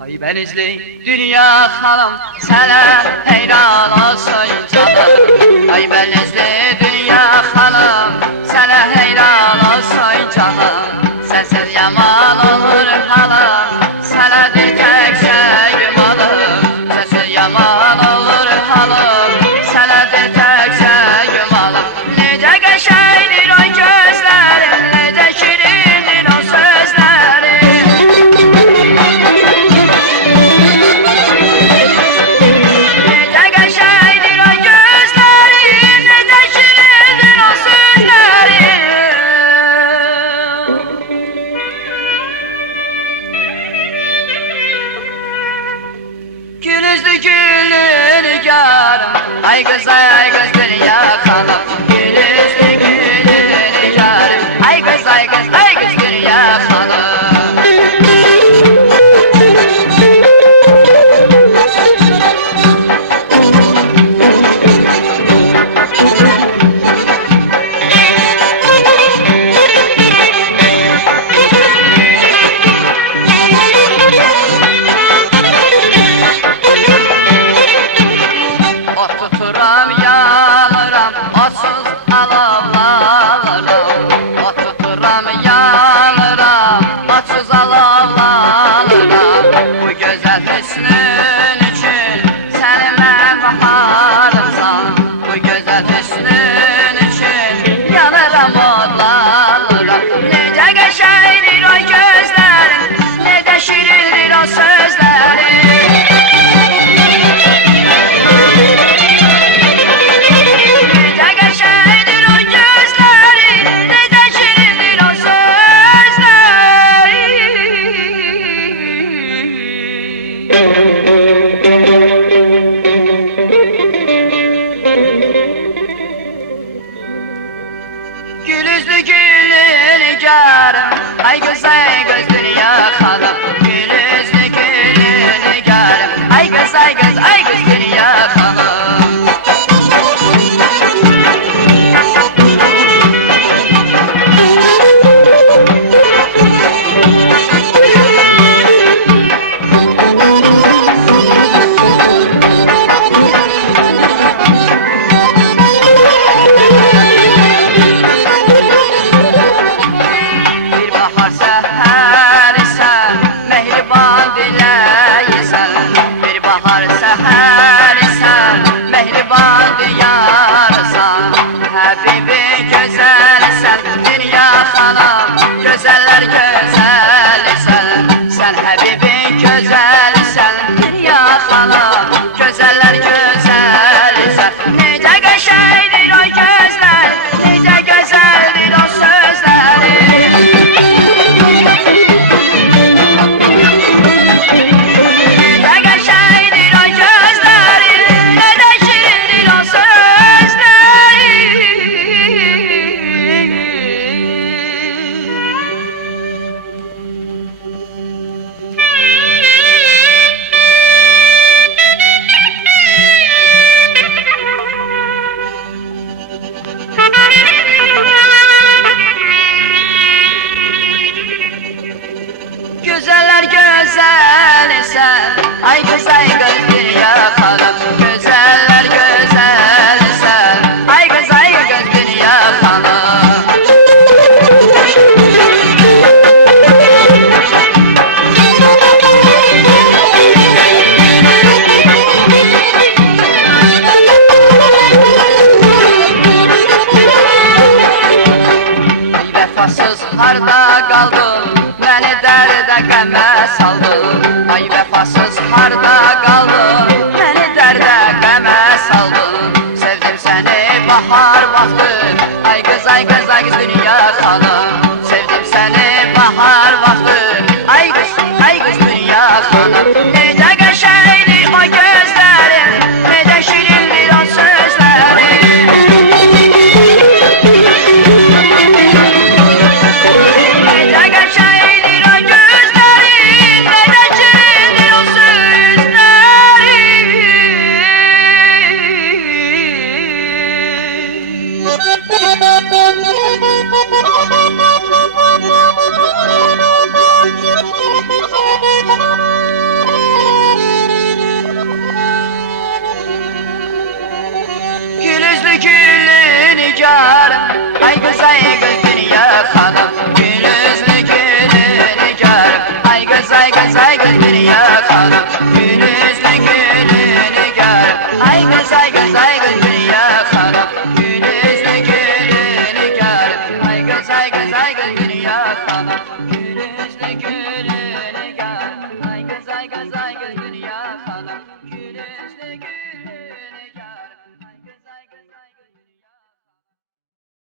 Ay benizli dünya xanım, sənə heyran olsun canım. Ay benizli dünya xanım, sənə heyran olsun canım. Sənsiz yaman olur halım, sənədir təkcə yumalım. Sənsiz yaman olur halım, sənədir təkcə yumalım. Necə qəşəngdir o gözlərim, necə şirindir o sözlərim. Necə qəşəngdir o gözlərim, necə şirindir o sözlərim. Gül üzlü güllü nigarım, ay kız dünya xanım. Gül üzlü güllü nigarım, ay kız dünya xanım. Ot tuturam yanıram, otsuz alovlanıram. Ot tuturam yanıram, otsuz alovlanıram. Bu gözəl hüsnün üçün səni mən baharımsan. Bu gözəl hüsnün üçün yanıram, odlanıram. Necə qəşəngdir o gözlərin, necə şirindir o sözlərin. Necə qəşəngdir o gözlərin, necə şirindir o sözlərin. Gül üzlü güllü nigarım, ay göz dünya xanım. Gül üzlü güllü nigarım, ay göz dünya xanım. Bir bahar səhərisən, mehriban dilə